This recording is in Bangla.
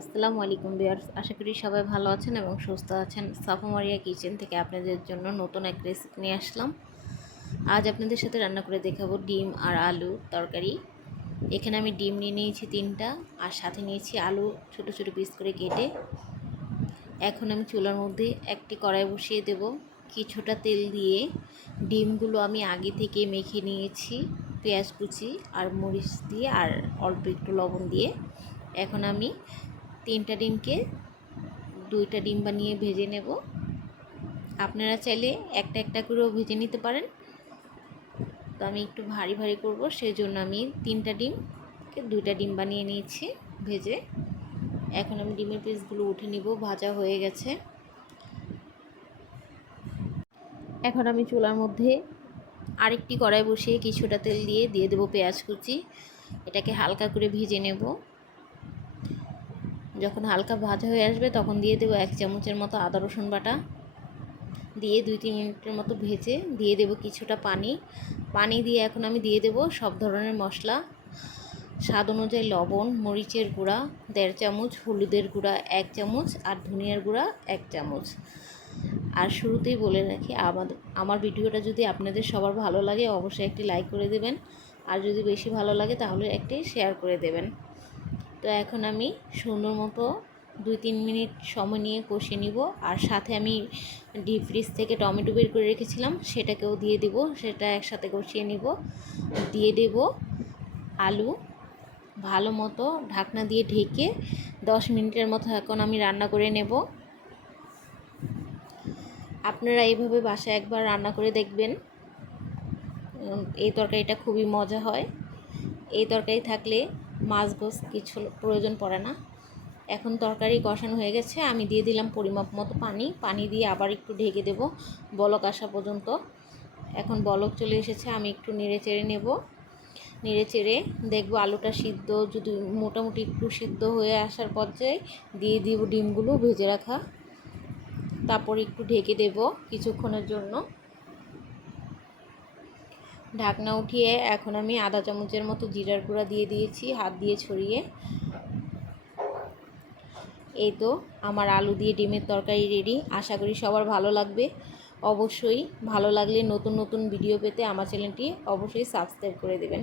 আসসালামু আলাইকুম বিয়ার্স আশা করি সবাই ভালো আছেন এবং সুস্থ আছেন। সাফামারিয়া কিচেন থেকে আপনাদের জন্য নতুন এক রেসিপি নিয়ে আসলাম। আজ আপনাদের সাথে রান্না করে দেখাবো ডিম আর আলু তরকারি। এখানে আমি ডিম নিয়ে নিয়েছি তিনটা আর সাথে নিয়েছি আলু ছোট ছোট পিস করে কেটে। এখন আমি চুলার মধ্যে একটি কড়াই বসিয়ে দেব। কিছুটা তেল দিয়ে ডিমগুলো আমি আগে থেকে মেখে নিয়েছি পেঁয়াজ কুচি আর মরিচ দিয়ে আর অল্প একটু লবণ দিয়ে। এখন আমি তিনটা ডিমকে দুইটা ডিম বানিয়ে ভেজে নেব। আপনারা চাইলে একটা একটা করেও ভেজে নিতে পারেন। তো আমি একটু ভারী ভারী করব সেই জন্য আমি তিনটা ডিমকে দুইটা ডিম বানিয়ে নিয়েছি ভেজে। এখন আমি ডিমের পিসগুলো উঠে নিব, ভাজা হয়ে গেছে। এখন আমি চুলার মধ্যে আরেকটি কড়াই বসিয়ে কিছুটা তেল দিয়ে দিয়ে দেবো পেঁয়াজ কুচি। এটাকে হালকা করে ভেজে নেব। যখন হালকা ভাজা হয়ে আসবে তখন দিয়ে দেবো এক চামচের মতো আদা রসুন বাটা। দিয়ে দুই তিন মিনিটের মতো ভেজে দিয়ে দেবো কিছুটা পানি। পানি দিয়ে এখন আমি দিয়ে দেবো সব ধরনের মশলা। স্বাদ অনুযায়ী লবণ, মরিচের গুঁড়া, দেড় চামচ, হলুদের গুঁড়া এক চামচ আর ধনিয়ার গুঁড়া এক চামচ। আর শুরুতেই বলে রাখি আমাদের আমার ভিডিওটা যদি আপনাদের সবার ভালো লাগে অবশ্যই একটি লাইক করে দেবেন। আর যদি বেশি ভালো লাগে তাহলে একটি শেয়ার করে দেবেন। তো এখন আমি সুন্দর মতো দুই তিন মিনিট সময় নিয়ে কষে নিব। আর সাথে আমি ডিপ ফ্রিজ থেকে টমেটো বের করে রেখেছিলাম, সেটাকেও দিয়ে দিব। সেটা একসাথে কষিয়ে নিব। দিয়ে দেব আলু ভালো মতো ঢাকনা দিয়ে ঢেকে দশ মিনিটের মতো এখন আমি রান্না করে নেব। আপনারা এইভাবে বাসায় একবার রান্না করে দেখবেন। এই তরকারিটা খুবই মজা হয়। এই তরকারি থাকলে মাছ গোস কিছু প্রয়োজন পড়ে না। এখন তরকারি কষানো হয়ে গেছে। আমি দিয়ে দিলাম পরিমাপ মতো পানি। পানি দিয়ে আবার একটু ঢেকে দেব বলক আসা পর্যন্ত। এখন বলক চলে এসেছে, আমি একটু নেড়ে চেড়ে নেব। নেড়ে চেড়ে দেখব আলুটা সিদ্ধ, যদি মোটামুটি একটু সিদ্ধ হয়ে আসার পর্যায়ে দিয়ে দিব ডিমগুলো ভেজে রাখা। তারপর একটু ঢেকে দেব কিছুক্ষণের জন্য। ঢাকনা উঠিয়ে এখন আমি আধা চামচের মতো জিরার গুঁড়া দিয়ে দিয়েছি, হাত দিয়ে ছড়িয়ে। এই তো আমার আলু দিয়ে ডিমের তরকারি রেডি আশা করি সবার ভালো লাগবে। অবশ্যই ভালো লাগলে নতুন নতুন ভিডিও পেতে আমার চ্যানেলটি অবশ্যই সাবস্ক্রাইব করে দেবেন।